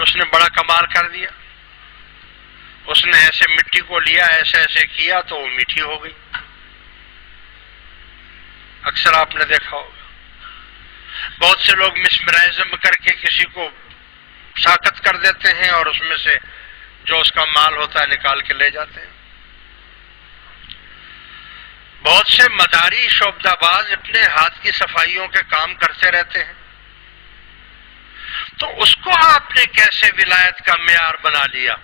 یار اس نے بڑا کمال کر دیا، اس نے ایسے مٹی کو لیا، ایسے ایسے کیا تو وہ میٹھی ہو گئی۔ اکثر آپ نے دیکھا ہوگا بہت سے لوگ مسمرائزم کر کے کسی کو ساکت کر دیتے ہیں اور اس میں سے جو اس کا مال ہوتا ہے نکال کے لے جاتے ہیں۔ بہت سے مداری شعبدہ باز اپنے ہاتھ کی صفائیوں کے کام کرتے رہتے ہیں، تو اس کو آپ نے کیسے ولایت کا معیار بنا لیا؟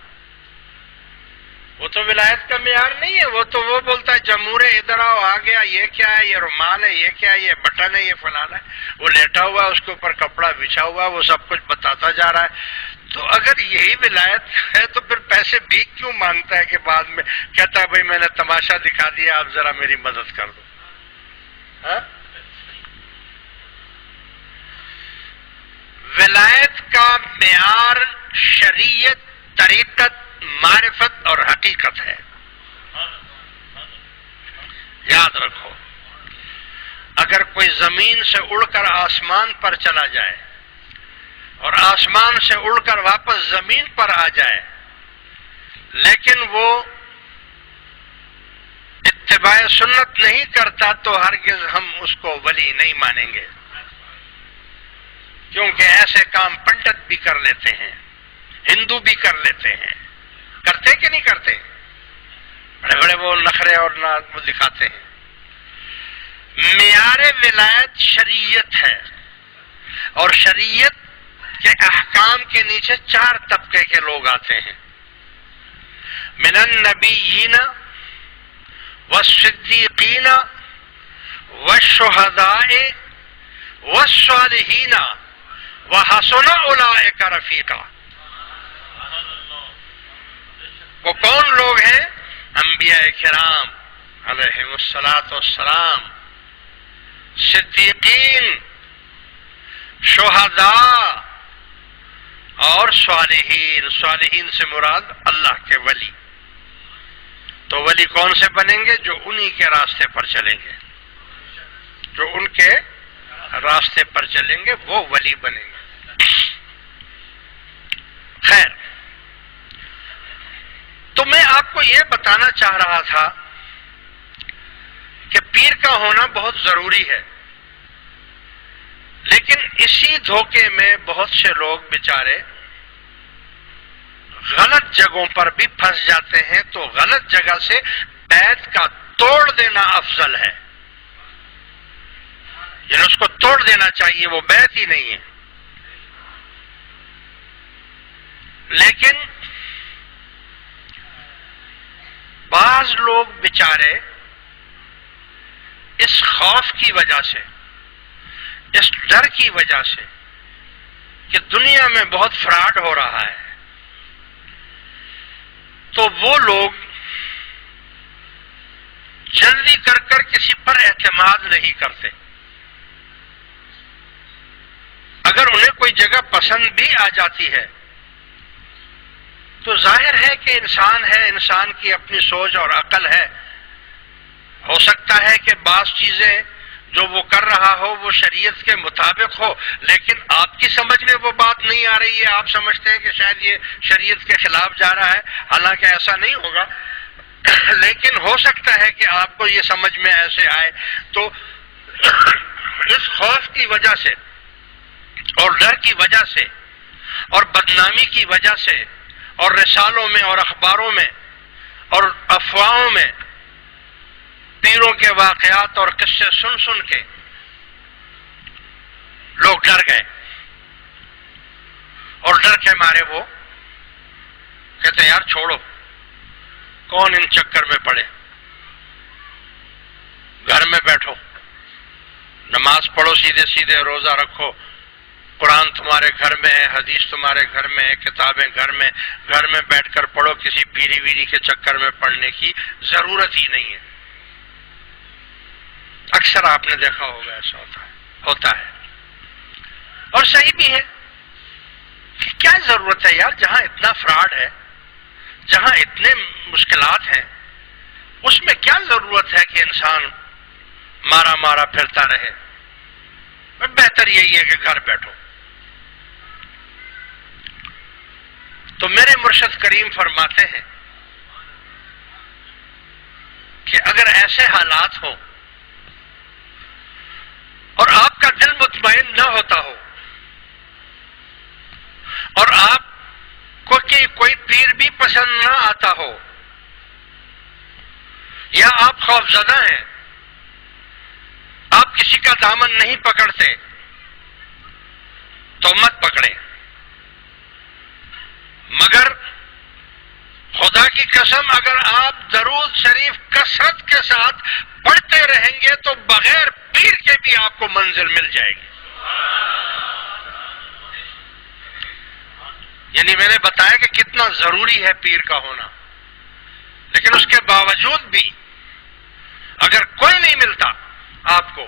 وہ تو ولایت کا معیار نہیں ہے، وہ تو وہ بولتا ہے جمہور ادھر آؤ، آ گیا، یہ کیا ہے، یہ رومال ہے، یہ کیا ہے، یہ بٹن ہے، یہ فلانا ہے، وہ لیٹا ہوا ہے، اس کے اوپر کپڑا بچھا ہوا ہے، وہ سب کچھ بتاتا جا رہا ہے۔ تو اگر یہی ولایت ہے تو پھر پیسے بھیک کیوں مانگتا ہے کہ بعد میں کہتا ہے بھائی میں نے تماشا دکھا دیا، آپ ذرا میری مدد کر دو؟ ہاں؟ ولایت کا معیار شریعت، طریقت، معرفت اور حقیقت ہے، یاد رکھو۔ اگر کوئی زمین سے اڑ کر آسمان پر چلا جائے اور آسمان سے اڑ کر واپس زمین پر آ جائے لیکن وہ اتباع سنت نہیں کرتا تو ہرگز ہم اس کو ولی نہیں مانیں گے، کیونکہ ایسے کام پنڈت بھی کر لیتے ہیں، ہندو بھی کر لیتے ہیں، کرتے کہ نہیں کرتے؟ بڑے بڑے وہ نخرے اور وہ دکھاتے ہیں۔ معیار ولایت شریعت ہے، اور شریعت کے احکام کے نیچے 4 طبقے کے لوگ آتے ہیں، من النبیین والصدیقین والشہداء والصالحین وحسن اولئک رفیقا۔ وہ کون لوگ ہیں؟ انبیاء کرام علیہم الصلاۃ والسلام، صدیقین، شہداء اور صالحین۔ صالحین سے مراد اللہ کے ولی۔ تو ولی کون سے بنیں گے؟ جو انہی کے راستے پر چلیں گے، جو ان کے راستے پر چلیں گے وہ ولی بنیں گے۔ خیر، تو میں آپ کو یہ بتانا چاہ رہا تھا کہ پیر کا ہونا بہت ضروری ہے، لیکن اسی دھوکے میں بہت سے لوگ بیچارے غلط جگہوں پر بھی پھنس جاتے ہیں۔ تو غلط جگہ سے بیت کا توڑ دینا افضل ہے، یعنی اس کو توڑ دینا چاہیے، وہ بیت ہی نہیں ہے۔ لیکن بعض لوگ بیچارے اس خوف کی وجہ سے، اس ڈر کی وجہ سے کہ دنیا میں بہت فراڈ ہو رہا ہے، تو وہ لوگ جلدی کر کسی پر اعتماد نہیں کرتے۔ اگر انہیں کوئی جگہ پسند بھی آ جاتی ہے تو ظاہر ہے کہ انسان ہے، انسان کی اپنی سوچ اور عقل ہے، ہو سکتا ہے کہ بعض چیزیں جو وہ کر رہا ہو وہ شریعت کے مطابق ہو، لیکن آپ کی سمجھ میں وہ بات نہیں آ رہی ہے، آپ سمجھتے ہیں کہ شاید یہ شریعت کے خلاف جا رہا ہے، حالانکہ ایسا نہیں ہوگا، لیکن ہو سکتا ہے کہ آپ کو یہ سمجھ میں ایسے آئے۔ تو اس خوف کی وجہ سے اور ڈر کی وجہ سے اور بدنامی کی وجہ سے اور رسالوں میں اور اخباروں میں اور افواہوں میں پیروں کے واقعات اور قصے سن سن کے لوگ ڈر گئے، اور ڈر کے مارے وہ کہتے ہیں یار چھوڑو، کون ان چکر میں پڑے، گھر میں بیٹھو، نماز پڑھو، سیدھے سیدھے روزہ رکھو، قرآن تمہارے گھر میں ہے، حدیث تمہارے گھر میں ہے، کتابیں گھر میں بیٹھ کر پڑھو، کسی پیری ویری کے چکر میں پڑھنے کی ضرورت ہی نہیں ہے۔ اکثر آپ نے دیکھا ہوگا ایسا ہوتا ہے، اور صحیح بھی ہے کہ کیا ضرورت ہے یار، جہاں اتنا فراڈ ہے، جہاں اتنے مشکلات ہیں، اس میں کیا ضرورت ہے کہ انسان مارا پھرتا رہے؟ بہتر یہی ہے کہ گھر بیٹھو۔ تو میرے مرشد کریم فرماتے ہیں کہ اگر ایسے حالات ہوں اور آپ کا دل مطمئن نہ ہوتا ہو اور آپ کو کوئی پیر بھی پسند نہ آتا ہو یا آپ خوفزدہ ہیں، آپ کسی کا دامن نہیں پکڑتے، تو مت پکڑیں، مگر خدا کی قسم اگر آپ درود شریف کثرت کے ساتھ پڑھتے رہیں گے تو بغیر پیر کے بھی آپ کو منزل مل جائے گی۔ یعنی میں نے بتایا کہ کتنا ضروری ہے پیر کا ہونا، لیکن اس کے باوجود بھی اگر کوئی نہیں ملتا آپ کو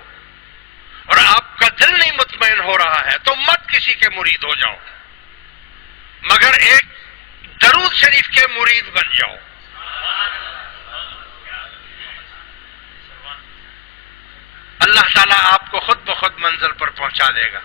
اور آپ کا دل نہیں مطمئن ہو رہا ہے تو مت کسی کے مرید ہو جاؤ، مگر ایک درود شریف کے مرید بن جاؤ۔ اللہ تعالیٰ آپ کو خود بخود منزل پر پہنچا دے گا۔